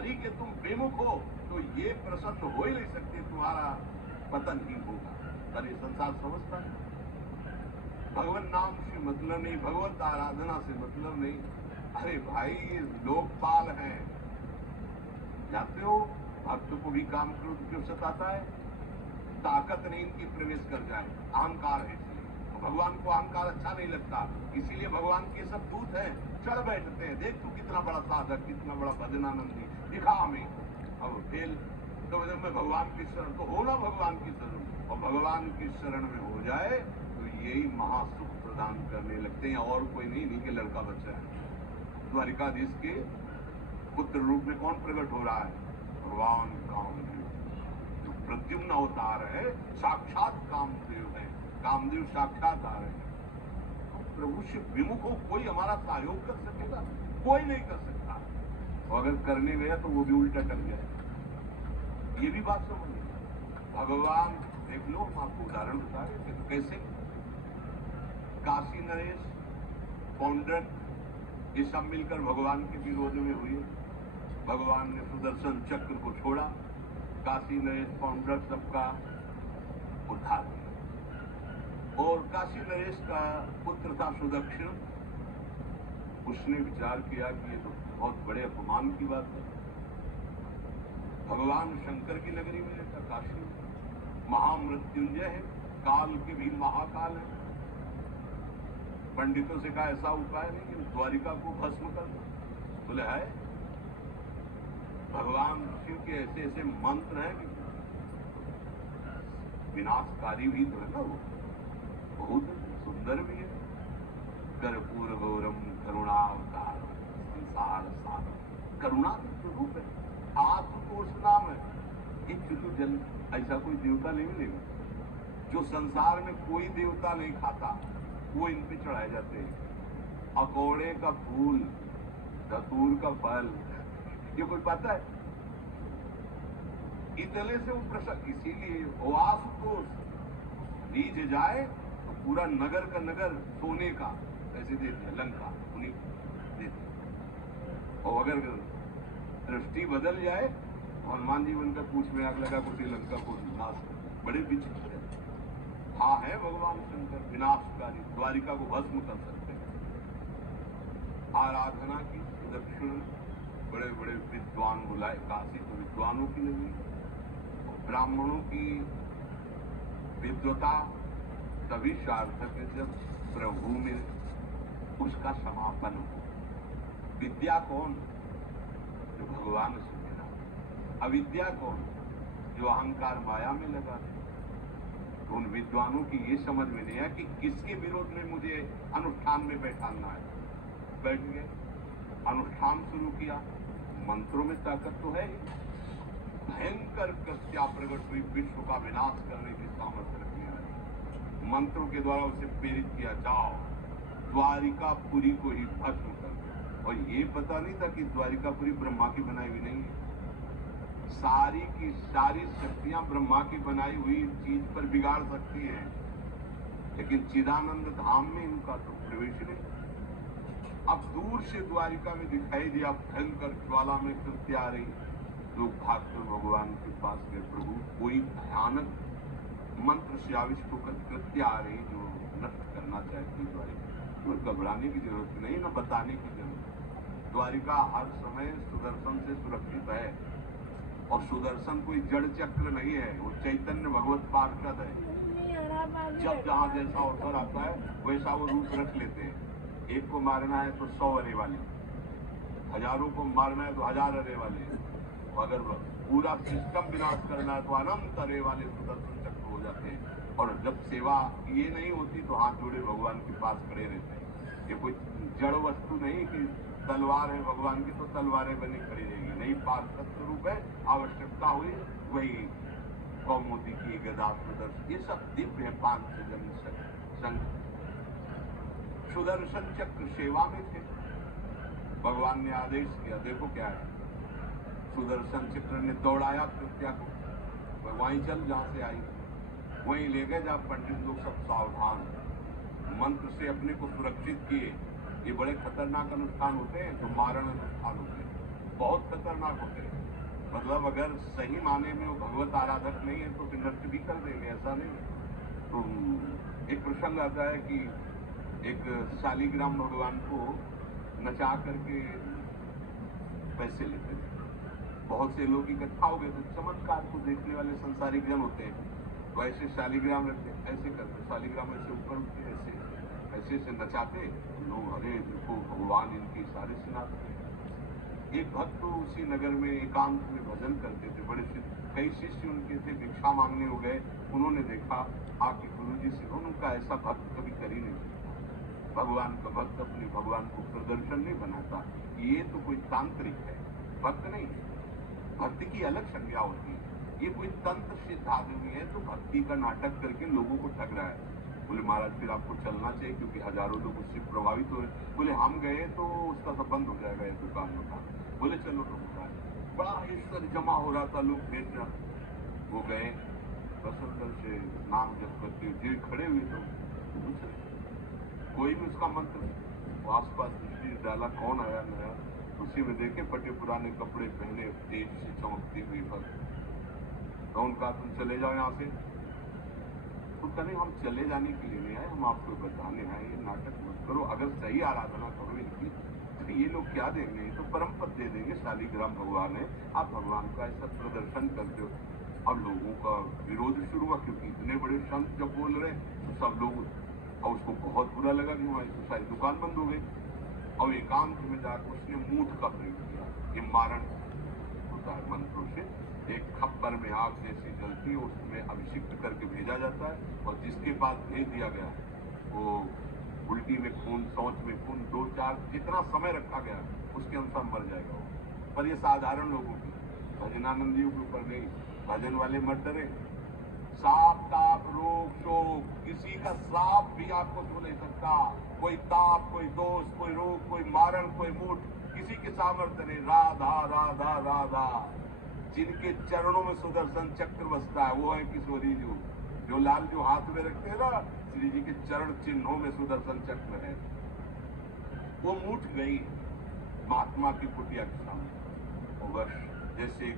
हरि के तुम विमुख हो तो ये प्रसन्न हो ही नहीं सकते, तुम्हारा पतन ही होगा। पर ये संसार समझता नहीं, भगवान नाम से मतलब नहीं, भगवत आराधना से मतलब नहीं। अरे भाई ये लोकपाल हैं, जानते हो भक्त को भी काम क्रोध क्यों सताता है? ताकत नहीं इनकी प्रवेश कर जाए, अहंकार है इसलिए। तो भगवान को अहंकार अच्छा नहीं लगता, इसीलिए भगवान के सब दूत हैं, चढ़ बैठते हैं, देख तू कितना बड़ा साधक, कितना बड़ा भजनानंदी, दिखा हमें। अब फेल तो जब मैं भगवान की शरण, तो हो ना भगवान की शरण, और भगवान की शरण में हो जाए तो यही महासुख प्रदान करने लगते हैं, और कोई नहीं, इन्हीं के लड़का बच्चा है। द्वारिकाधीश के पुत्र रूप में कौन प्रकट हो रहा है? भगवान कामदेव। जो प्रद्युम्न अवतार है साक्षात कामदेव है, कामदेव साक्षात आ रहे हैं। प्रभु से विमुख हो कोई हमारा सहयोग कर सकेगा? कोई नहीं कर सकता, और अगर करने गया तो वो भी उल्टा टक जाए। ये भी बात समझ, भगवान देख लो, हम आपको उदाहरण बता रहे थे, तो कैसे काशी नरेश, पौंड्रक, ये सब मिलकर भगवान के विरोध में हुए। भगवान ने सुदर्शन चक्र को छोड़ा, काशी नरेश पौंड्रक सबका उद्धार किया। और काशी नरेश का पुत्र था सुदक्षिण, उसने विचार किया कि ये तो बहुत बड़े अपमान की बात है। भगवान शंकर की नगरी में रहता, काशी महामृत्युंजय है, काल के भी महाकाल है। पंडितों से कहा ऐसा उपाय नहीं कि द्वारिका को भस्म कर दो, बोले है भगवान शिव के ऐसे ऐसे मंत्र हैं कि विनाशकारी भी तो है ना, वो बहुत सुंदर भी है। कर्पूर गौरम करुणावतार संसार सार, करुणा स्वरूप है, आशुतोष नाम है। इच्छुतु जन, ऐसा कोई देवता नहीं मिलेगा जो संसार में कोई देवता नहीं खाता, वो इन पे चढ़ाए जाते हैं। अकौड़े का फूल, धतूर का फल, ये कोई पाता है? इतने से वो प्रसन्न, इसीलिए वो आशुतोष नीच जाए तो पूरा नगर का नगर सोने का ऐसे देते, लंका उन्हीं देते। और अगर दृष्टि बदल जाए, हनुमान जी उनका पूछ में आग लगा को श्रीलंका को नाश, बड़े विचित्र है। हाँ है भगवान शंकर विनाशकारी, द्वारिका को भस्म कर सकते हैं। आराधना की दक्षिण बड़े बड़े विद्वान बुलाए, काशी तो विद्वानों की नगरी, ब्राह्मणों की विद्वता तभी सार्थक है जब प्रभु में उसका समापन हो। विद्या कौन? जो भगवान से मिला। अविद्या कौन? जो अहंकार माया में लगा। तो उन विद्वानों की ये समझ में नहीं है कि किसके विरोध में मुझे अनुष्ठान में बैठाना है। बैठ गए, अनुष्ठान शुरू किया, मंत्रों में ताकत तो है ही, भयंकर कृत्या प्रकट हुई, विश्व का विनाश करने की सामर्थ्य रखने वाली। मंत्रों के द्वारा उसे प्रेरित किया, जाओ द्वारिकापुरी को ही भस्म कर दो। और ये पता नहीं था कि द्वारिकापुरी ब्रह्मा की बनाई हुई नहीं है। सारी की सारी शक्तियां ब्रह्मा की बनाई हुई चीज पर बिगाड़ सकती हैं, लेकिन चिदानंद धाम में इनका तो प्रवेश नहीं। अब दूर से द्वारिका में दिखाई दिया भयंकर ज्वाला में कृत्य आ रही, लोग भागकर भगवान के पास गए, प्रभु कोई भयानक मंत्र से आविष्ट होकर कृत्य आ रही जो नष्ट करना चाहती द्वारिका। तो घबराने की जरूरत नहीं, न बताने की जरूरत। द्वारिका हर समय सुदर्शन से सुरक्षित है, और सुदर्शन कोई जड़ चक्र नहीं है, वो चैतन्य भगवत पार्षद है। जब जहां जैसा अवसर आता है वैसा वो रूप रख लेते हैं। एक को मारना है तो 100 अरे वाले, हजारों को मारना है तो 1000 अरे वाले, अगर पूरा सिस्टम विनाश करना है तो अनंत अरे वाले सुदर्शन चक्र हो जाते हैं। और जब सेवा ये नहीं होती तो हाथ जोड़े भगवान के पास खड़े रहते हैं। ये कोई जड़ वस्तु नहीं कि तलवार है भगवान की तो तलवारें बनी खड़ी रहेगी, नहीं, पार्षद स्वरूप है। आवश्यकता हुई वही कौमुदी की गदा सुदर्शन, ये सब दिव्य है। 5 जन संघ सुदर्शन चक्र सेवा में थे। भगवान ने आदेश किया, देखो क्या है, सुदर्शन चक्र ने दौड़ाया कृत्या को, वहीं चल जहां से आई वहीं ले गए। जब पंडित लोग सब सावधान, मंत्र से अपने को सुरक्षित किए। ये बड़े खतरनाक अनुष्ठान होते हैं, तो मारण अनुष्ठान होते हैं। बहुत खतरनाक होते हैं। मतलब अगर सही माने में वो भगवत आराधक नहीं है तो फिर नष्ट भी कर देंगे, ऐसा नहीं है। तो एक प्रसंग आता है कि एक शालिग्राम भगवान को नचा करके पैसे लेते थे। बहुत से लोग इकट्ठा हो गए तो चमत्कार को देखने वाले संसारिक जन होते हैं, वैसे शालिग्राम रखते, ऐसे करते, शालिग्राम ऐसे ऊपर उठते, ऐसे ऐसे ऐसे नचाते लोग, अरे देखो भगवान इनके इशारे सुनाते हैं। एक भक्त तो उसी नगर में एकांत में भजन करते थे, बड़े कई शिष्य उनके थे, भिक्षा मांगने हो गए, उन्होंने देखा आके गुरुजी से, उनका ऐसा भक्त कभी कर ही नहीं। भगवान का भक्त अपने भगवान को प्रदर्शन नहीं बनाता, ये तो कोई तांत्रिक है, भक्त नहीं है। भक्ति की अलग संज्ञा होती है, ये कोई तंत्र सिद्ध आदमी है तो भक्ति का नाटक करके लोगों को ठग रहा है। बोले महाराज फिर आपको चलना चाहिए क्योंकि हजारों लोग उससे प्रभावित हुए। बोले हम गए तो उसका सब बंद हो जाएगा ये दुकान का। बोले चलो लोग, बड़ा ईश्वर जमा हो रहा था, लोग भेजना, वो गए बसंतर से नाम जप करते हुए खड़े हुए तो कोई भी उसका मंत्र, आसपास दृष्टि डाला, कौन आया नया, उसी में देखे फटे पुराने कपड़े पहने, तेज से चमकती हुई भक्त। तो उनका तुम चले जाओ यहाँ से। तो कहीं हम चले जाने के लिए नहीं आए, हम आपको बताने आए, ये नाटक मत करो, अगर सही आराधना करो इनकी तो ये लोग क्या देंगे, तो परम पद दे देंगे, शालिग्राम भगवान है, आप भगवान का ऐसा प्रदर्शन करते हो। अब लोगों का विरोध शुरू हुआ क्योंकि इतने बड़े संत जब बोल रहे तो सब लोग, और उसको बहुत बुरा लगा कि हमारी तो सारी दुकान बंद हो गई। और एकांत में जाकर उसने मूठ का प्रयोग किया, ये मारण होता है मंत्रों से, एक खप्पर में आग जैसी जलती है, उसमें अभिषिक्त करके भेजा जाता है, और जिसके पास भेज दिया गया वो उल्टी में खून, शौच में खून, 2-4 जितना समय रखा गया उसके अनुसार मर जाएगा वो। पर ये साधारण लोगों की, भजनानंदियों के ऊपर नहीं, भजन वाले मर डरे। साप ताप रोग शोक, किसी का श्राप भी आपको छू नहीं सकता, कोई ताप, कोई दोष, कोई रोग, कोई मारण, कोई मूठ, किसी के सामर्थ्य नहीं। राधा राधा राधा, जिनके चरणों में सुदर्शन चक्र बसता है वो है किशोरी जी, जो लाल जो हाथ में रखते हैं ना, श्री जी के चरण चिन्हों में सुदर्शन चक्र है। वो मूठ गई महात्मा की कुटिया के सामने, और बस जैसे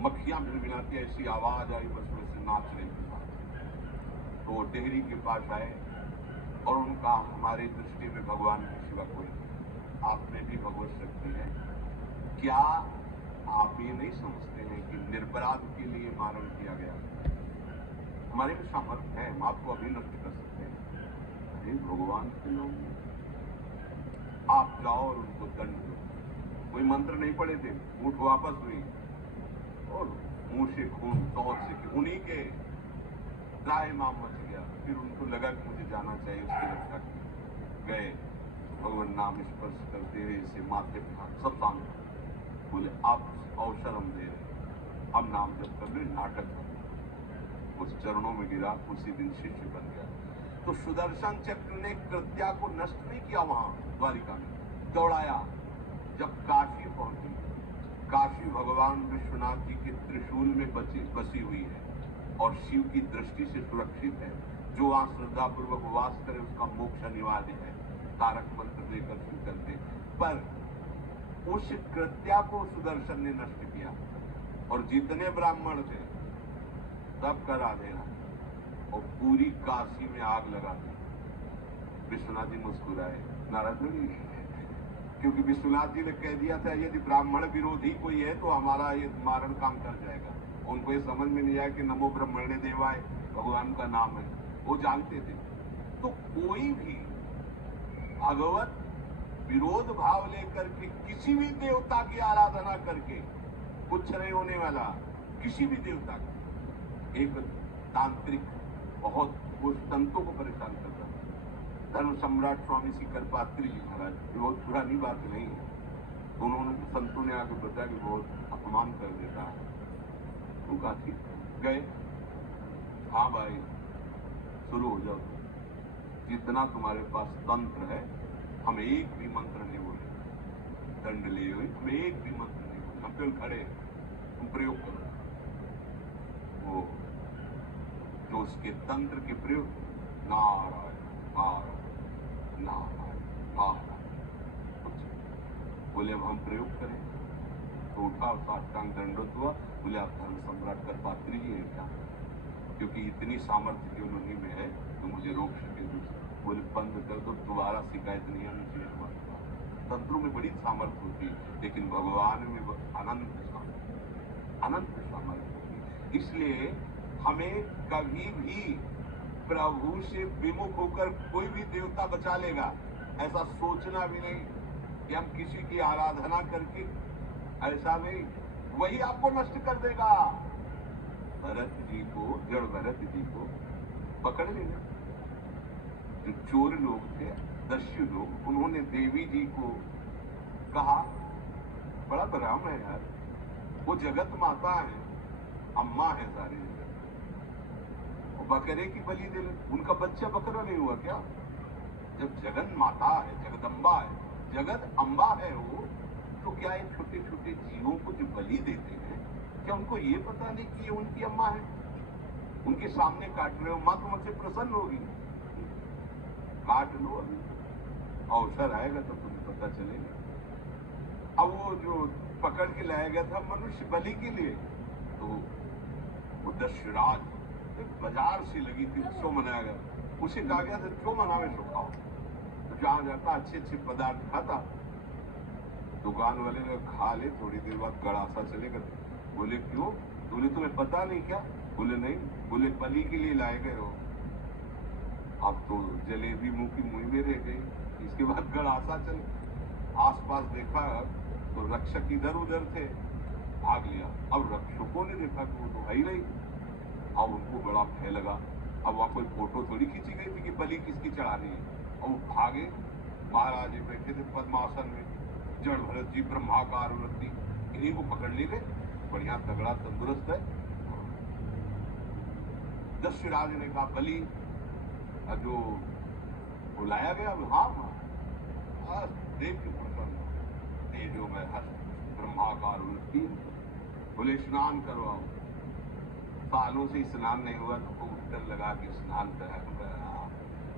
मक्खियां भिनभिनाती ऐसी आवाज आई, बस वैसे नाच रही थी। तो टेहरी के पास आए और उनका, हमारी दृष्टि में भगवान के सिवा कोई नहीं, आप में भी भगवत शक्ति है, क्या आप ये नहीं समझते हैं कि निरपराध के लिए मारण किया गया? हमारे में सामर्थ्य है, हम आपको अभी नष्ट कर सकते हैं। अरे भगवान के लोग, आप जाओ और उनको दंड दो। कोई मंत्र नहीं पड़े थे, ऊँट वापस हुई और मुंह से खून, तौर से उन्हीं के त्राय माम मच गया। फिर उनको लगा कि मुझे जाना चाहिए, उसकी रक्षा की गए, भगवान नाम स्पर्श करते हुए इसे माथे पे हाथ, सब शांत बोले आप अवसर हम दे रहे, अब नाम जप कर लो, नाटक कर। उस चरणों में गिरा, उसी दिन शिष्य बन गया। तो सुदर्शन चक्र ने कृत्या को नष्ट नहीं किया, वहां द्वारिका में दौड़ाया। जब काशी पहुंची, काशी भगवान विश्वनाथ जी के त्रिशूल में बसी हुई है और शिव की दृष्टि से सुरक्षित है। जो वहां श्रद्धा पूर्वक वास करे उसका मोक्ष अनिवार्य है, तारक मंत्र देकर शिव करते। पर उस कृत्या को सुदर्शन ने नष्ट किया और जितने ब्राह्मण थे सब करा देना, और पूरी काशी में आग लगा दी। विश्वनाथ जी मुस्कुराए, नाराज नहीं, क्योंकि विश्वनाथ जी ने कह दिया था यदि ब्राह्मण विरोधी कोई है तो हमारा ये मारण काम कर जाएगा। उनको ये समझ में नहीं आया कि नमो ब्रह्मणे देवाय भगवान का नाम है, वो जानते थे। तो कोई भी भगवत विरोध भाव लेकर के किसी भी देवता की आराधना करके कुछ नहीं होने वाला, किसी भी देवता का। एक तांत्रिक बहुत वो संतों को परेशान करता था, धर्म सम्राट स्वामी श्री पात्री जी महाराज, बहुत पुरानी बात नहीं है, उन्होंने संतों ने आगे बताया कि बहुत अपमान कर देता है। तो कहा ठीक, गए, हाँ भाई शुरू हो जाओ, जितना तुम्हारे पास तंत्र है, हम एक भी मंत्र नहीं बोले, दंड लिए हुए हम एक भी मंत्र नहीं बोले, हम केवल खड़े, तुम प्रयोग करो। वो जो उसके तंत्र के प्रयोग, नारायण नारायण नारायण नारायण, बोले अब हम प्रयोग करें। तो उठा और साष्टांग दंडवत हुआ। बोले आप धर्म सम्राट कर पात्री ही है क्या? क्योंकि इतनी सामर्थ्य जो उन्हीं में है तो मुझे रोक सके। बोले बंद कर दो, दोबारा शिकायत नहीं आनी चाहिए हमारे पास। तंत्रों में बड़ी सामर्थ्य होती है, लेकिन भगवान में अनंत सामर्थ्य होती है। इसलिए हमें कभी भी प्रभु से विमुख होकर कोई भी देवता बचा लेगा ऐसा सोचना भी नहीं कि हम किसी की आराधना करके, ऐसा नहीं, वही आपको नष्ट कर देगा। भरत जी को, जड़ भरत जी को पकड़ लेना। जो चोर लोग थे, दस्यु लोग, उन्होंने देवी जी को कहा, बड़ा भ्रम है यार, वो जगत माता है, अम्मा है सारी जगत, वो बकरे की बलि दे, उनका बच्चा बकरा नहीं हुआ क्या? जब जगत माता है, जगदम्बा है, जगत अम्बा है वो, तो क्या ये छोटे छोटे जीवों को जो बलि देते हैं, क्या उनको ये पता नहीं कि ये उनकी अम्मा है? उनके सामने काट रहे हो, माँ तो मुझसे प्रसन्न होगी, काट लो, अभी अवसर आएगा तो तुम्हें पता चलेगा। अब वो जो पकड़ के लाया गया था मनुष्य बलि के लिए, तो वो दशराज बाजार से लगी थी, उत्सव मनाया गया, उसे कहा गया था जो मनावे सो खाओ। तो जहां जाता अच्छे अच्छे पदार्थ खाता, दुकान वाले ने खा ले, थोड़ी देर बाद गड़ासा चलेगा। बोले क्यों? बोले तुम्हें पता नहीं क्या? बोले नहीं। बोले बलि के लिए लाए गए हो। अब तो जलेबी मुंह की मुंह में रह गई। इसके बाद गड़ासा चले, आसपास देखा तो रक्षक इधर उधर थे, भाग लिया। अब रक्षकों ने देखा कि वो तो है ही नहीं। अब उनको बड़ा भय लगा। अब वहां कोई फोटो थोड़ी खींची गई थी कि बलि किसकी चढ़ानी है। और वो भागे, महाराज बैठे थे पद्मासन में, जड़ भरत जी, ब्रह्माकार वृत्ति, इन्हीं को पकड़ ले गए। बढ़िया तगड़ा तंदुरुस्त है। दशराज ने कहा बलि जो बुलाया गया, हाँ देव की प्रसन्न, तेजो में हस्त, ब्रह्माकार वृत्ति, बोले स्नान करवाओ। सालों से स्नान नहीं हुआ तो उत्तर लगा के स्नान कराया।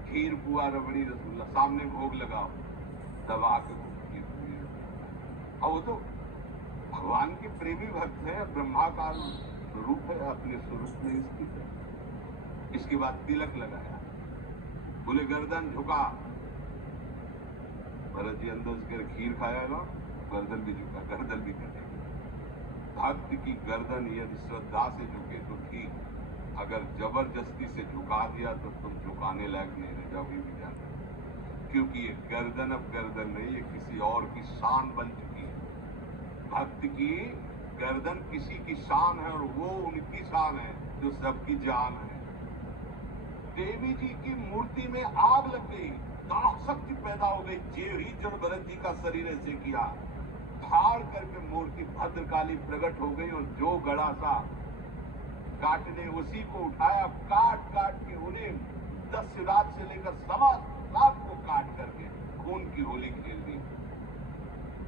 खीर पुआ रबड़ी रसगुल्ला सामने भोग लगाओ, दबा के खीर पुआ। और वो तो भगवान के प्रेमी भक्त है, ब्रह्माकार स्वरूप है, अपने स्वरूप में स्थित है। इसके बाद तिलक लगाया, बोले गर्दन झुका। भरत जी अंदर से खीर खाया ना, गर्दन भी झुका, गर्दन भी कटेगी। भक्त की गर्दन यदि श्रद्धा से झुके तो ठीक, अगर जबरदस्ती से झुका दिया तो तुम झुकाने लायक नहीं रह जाओगे भी जाना। क्योंकि ये गर्दन अब गर्दन नहीं, ये किसी और की शान बन चुकी है। भक्त की गर्दन किसी की शान है, और वो उनकी शान है जो सबकी जान है। देवी जी की मूर्ति में आग लग गई, दाह शक्ति पैदा हो गई। जे ही जड़ भरत जी का शरीर ऐसे किया, फाड़ करके मूर्ति भद्रकाली प्रकट हो गई। और जो गड़ा सा काटने, उसी को उठाया, काट काट के उन्हें 10 रात से लेकर 1.25 को काट करके खून की होली खेल दी।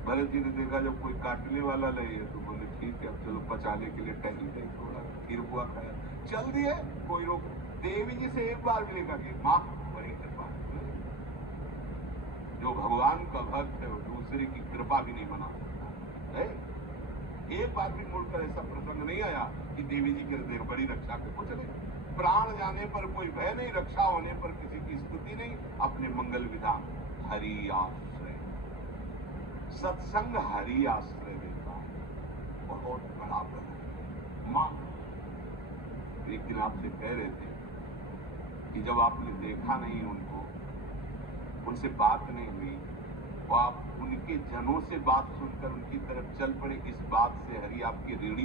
भरत जी ने देखा जब कोई काटने वाला नहीं है तो बोले ठीक है, अब चलो पचाने के लिए टहल गई, थोड़ा खीर पुआ खाया, चल दिए, कोई रोक। देवी जी से एक बार भी देखा कि माँ बड़ी कृपा, जो भगवान का भक्त है वो दूसरे की कृपा भी नहीं मना सकता है। एक बार भी मुड़कर ऐसा प्रसंग नहीं आया कि देवी जी के देव बड़ी रक्षा के कुछ नहीं। प्राण जाने पर कोई भय नहीं, रक्षा होने पर किसी की स्तुति नहीं, अपने मंगल विधान। हरि आश्रय, सत्संग हरि आश्रय देता है, बहुत बड़ा बल। माँ एक दिन आपसे कह रहे थे कि जब आपने देखा नहीं उनको, उनसे बात नहीं हुई, तो आप उनके जनों से बात सुनकर उनकी तरफ चल पड़े, इस बात से हरि आपकी ऋणी